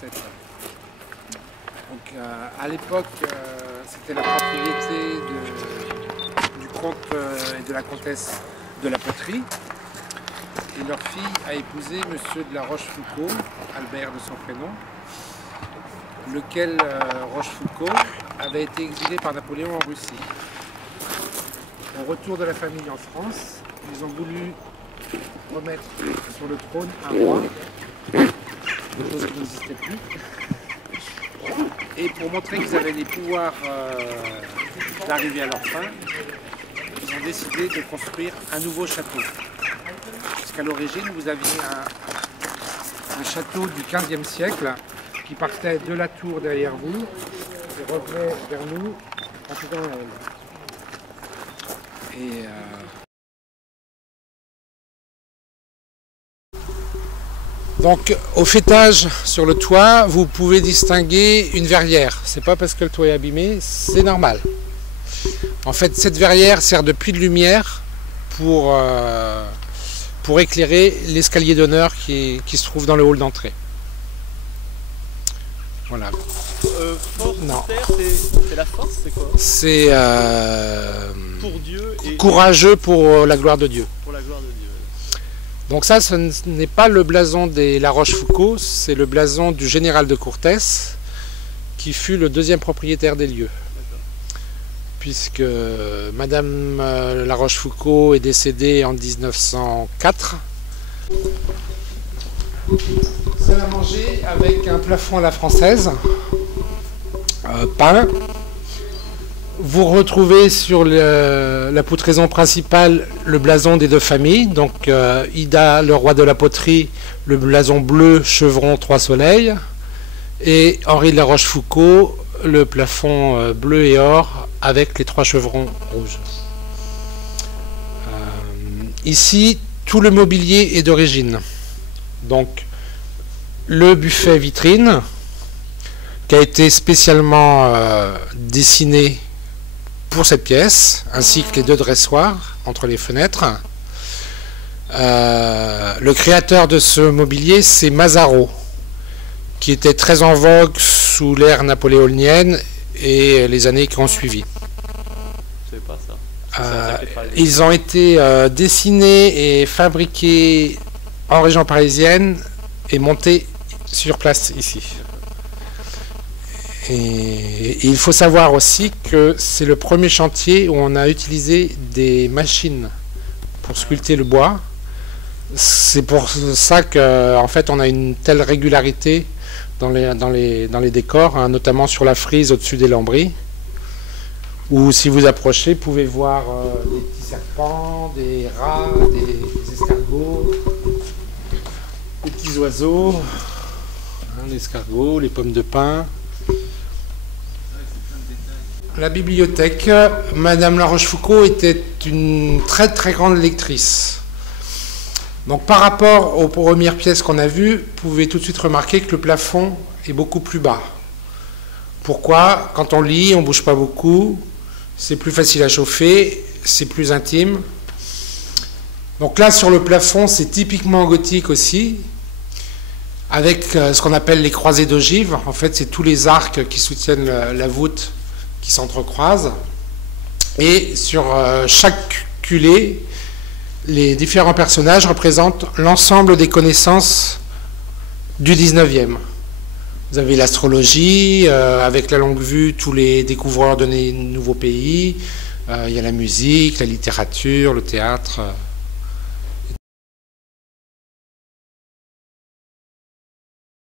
recettes. Donc, à l'époque, c'était la propriété du comte et de la comtesse de la Poterie. Et leur fille a épousé monsieur de la Rochefoucauld, Albert de son prénom, lequel Rochefoucauld avait été exilé par Napoléon en Russie. Au retour de la famille en France, ils ont voulu remettre sur le trône un roi, quelque chose qui n'existait plus. Et pour montrer qu'ils avaient les pouvoirs d'arriver à leur fin, ils ont décidé de construire un nouveau château. Puisqu'à l'origine, vous aviez un château du XVe siècle qui partait de la tour derrière vous et revenait vers nous en faisant un L. Et donc au faîtage sur le toit, vous pouvez distinguer une verrière. C'est pas parce que le toit est abîmé, c'est normal. En fait, cette verrière sert de puits de lumière pour éclairer l'escalier d'honneur qui se trouve dans le hall d'entrée. Voilà. Force, non. C'est la force, c'est quoi? C'est pour Dieu et courageux pour la gloire de Dieu. pour la gloire de Dieu. Donc ça, ce n'est pas le blason des La Rochefoucauld, c'est le blason du général de Courtès, qui fut le deuxième propriétaire des lieux. Puisque Madame La Rochefoucauld est décédée en 1904. Salle à manger avec un plafond à la française, peint. Vous retrouvez sur la poutraison principale le blason des deux familles. Donc Ida, le roi de la poterie, le blason bleu, chevron, 3 soleils. Et Henri de la Rochefoucauld, le plafond bleu et or avec les 3 chevrons rouges. Ici, tout le mobilier est d'origine. Donc le buffet vitrine qui a été spécialement dessiné pour cette pièce, ainsi que les 2 dressoirs entre les fenêtres. Le créateur de ce mobilier, c'est Mazareau, qui était très en vogue sous l'ère napoléonienne et les années qui ont suivi. Je sais pas ça. Ils ont été dessinés et fabriqués en région parisienne et montés sur place ici. Et il faut savoir aussi que c'est le premier chantier où on a utilisé des machines pour sculpter le bois. C'est pour ça qu'en fait on a une telle régularité dans les décors, hein, notamment sur la frise au-dessus des lambris, où si vous approchez, vous pouvez voir des petits serpents, des rats, des escargots, des petits oiseaux, hein, les escargots, les pommes de pin. La bibliothèque, Madame La Rochefoucauld était une très très grande lectrice. Donc par rapport aux premières pièces qu'on a vues, vous pouvez tout de suite remarquer que le plafond est beaucoup plus bas. Pourquoi? Quand on lit, on ne bouge pas beaucoup, c'est plus facile à chauffer, c'est plus intime. Donc là sur le plafond, c'est typiquement gothique aussi, avec ce qu'on appelle les croisées d'ogives. En fait, c'est tous les arcs qui soutiennent la voûte qui s'entrecroisent. Et sur chaque culée, les différents personnages représentent l'ensemble des connaissances du 19e. Vous avez l'astrologie, avec la longue vue, tous les découvreurs de nouveaux pays. Il y a la musique, la littérature, le théâtre.